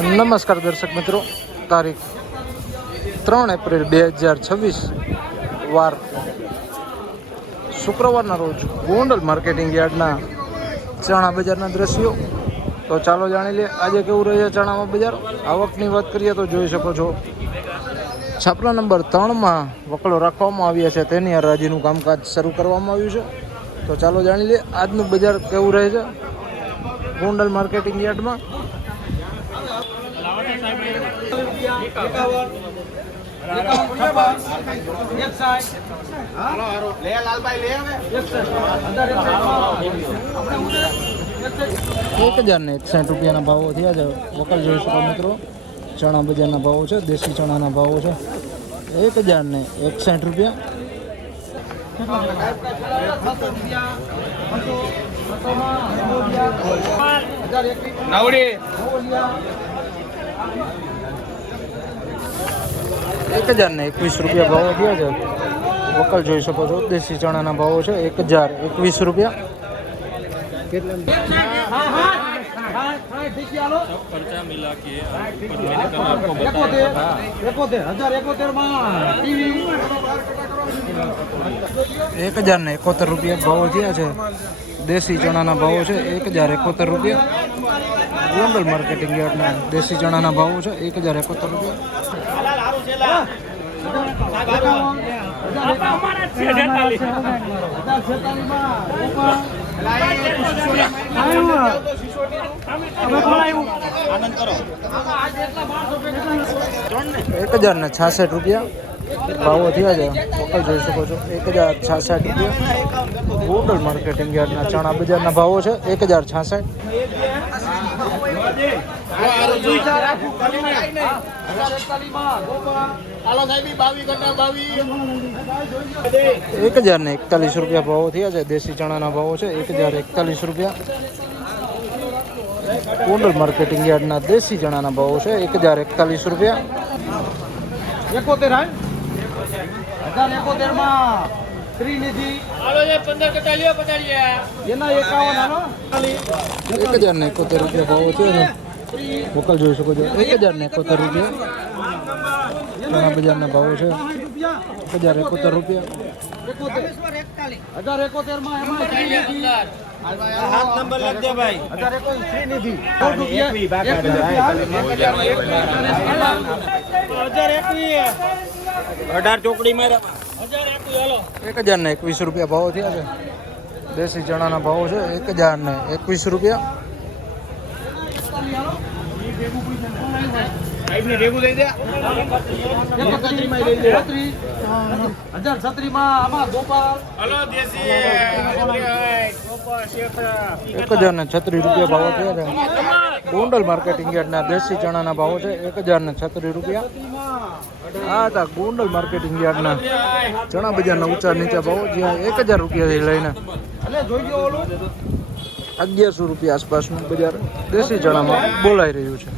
નમસ્કાર દર્શક મિત્રો, તારીખ 3 એપ્રિલ 2026 વાર શુક્રવારના રોજ ગોંડલ માર્કેટિંગ યાર્ડના ચણા બજારના દ્રશ્યો. તો ચાલો જાણી લે આજે કેવું રહે છે ચણામાં બજાર. આવકની વાત કરીએ તો જોઈ શકો છો છાપરા નંબર 3માં વકલો રાખવામાં આવ્યા છે, તેની હરાજીનું કામકાજ શરૂ કરવામાં આવ્યું છે. તો ચાલો જાણી લે આજનું બજાર કેવું રહે છે ગોંડલ માર્કેટિંગ યાર્ડમાં. ₹1061 ભાવો થયા છે. વકલ જોઈ શકો મિત્રો, ચણા બજારના ભાવો છે, દેશી ચણાના ભાવો છે ₹1061. ₹1021 ભાવો થયા છે. વકલ જોઈ શકો છો, દેશી ચણાના ભાવો છે ₹1021. ₹1071 ભાવો થયા છે. દેશી ચણાના ભાવો છે ₹1071. ગોંડલ માર્કેટિંગ યાર્ડના દેશી ચણાના ભાવો છે ₹1071. ₹1066 ભાવો થયા છે. વકલ જોઈ શકો છો, ₹1066. ગોંડલ માર્કેટિંગ યાર્ડના ચણા બજારના ભાવો છે ₹1066. ₹1041 ભાવો થયા છે. દેશી ચણાના ભાવો છે ₹1041. ગોંડલ માર્કેટિંગ યાર્ડના દેશી ચણાના ભાવો છે ₹1041. 1071 માં ત્રિનિધિ હાલો જે 15 કટા લ્યો પટાડીયા એના ₹1071 ભાવો છે. વકલ જોઈ શકો છો, ₹1071. ચણા બજારના ભાવો છે ₹1071. 1071 માં એમાં ત્રિનિધિ હાથ નંબર લખ દે ભાઈ. 1071 ત્રિનિધિ 18 ચોકડી માં ₹1021 ભાવો થયા છે. દેશી ચણાના ભાવો છે ₹1021. સાહેબને રેગુ દઈ દે 136 માં લઈ દે 1036 માં આમાં ગોપાલ હલો દેશી ₹1036 ભાવો થયા છે. ગોંડલ માર્કેટિંગ યાર્ડના દેશી ચણાના ભાવો છે ₹1036. આ હતા ગોંડલ માર્કેટિંગ યાર્ડના ચણા બજારના ઊંચા નીચા ભાવો, જ્યાં ₹1000 લઈને ₹1100 આસપાસનું બજાર દેશી ચણામાં બોલાઈ રહ્યું છે.